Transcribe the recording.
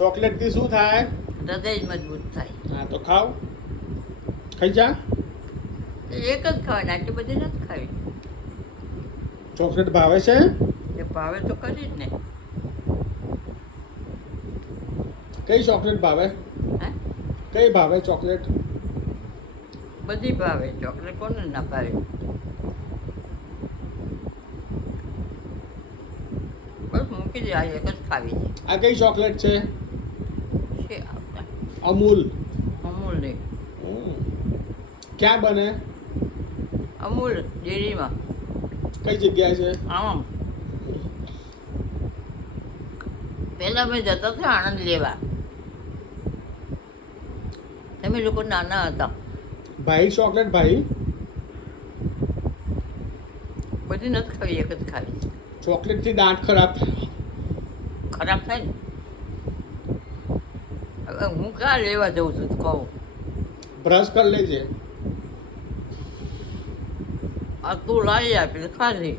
ચોકલેટથી શું થાય? હૃદય મજબૂત થાય. હા તો ખાવ, ખાઈ જા. એક જ ખાવાની, આટલી બધી નથી ખાવી. ચોકલેટ ભાવે છે? એ ભાવે તો ખરી જ ને. કઈ ચોકલેટ ભાવે? હે કઈ ભાવે ચોકલેટ? બધી ભાવે, ચોકલેટ કોને ના ભાવે. બસ મૂકી દે, આ એક જ ખાવી આ કઈ ચોકલેટ છે? છે આવતા અમૂલ. અમૂલની. હમ. ક્યાં બને? અમૂલ ડેરીમાં. કઈ જગ્યાએ છે? આમ પહેલાં અમે જતા હતા આણંદ લેવા. તમે લોકો નાના હતા. ભાઈ ચોકલેટ ભાઈ? બધી નથી ખાવી, એક જ ખાવી. ચોકલેટથી દાંત ખરાબ થાય. ખરાબ થાય ને. હવે હું ક્યાં લેવા જઉં છું કહું. બ્રશ કરી લેજે. આ તું લાવી આપી ખાધી.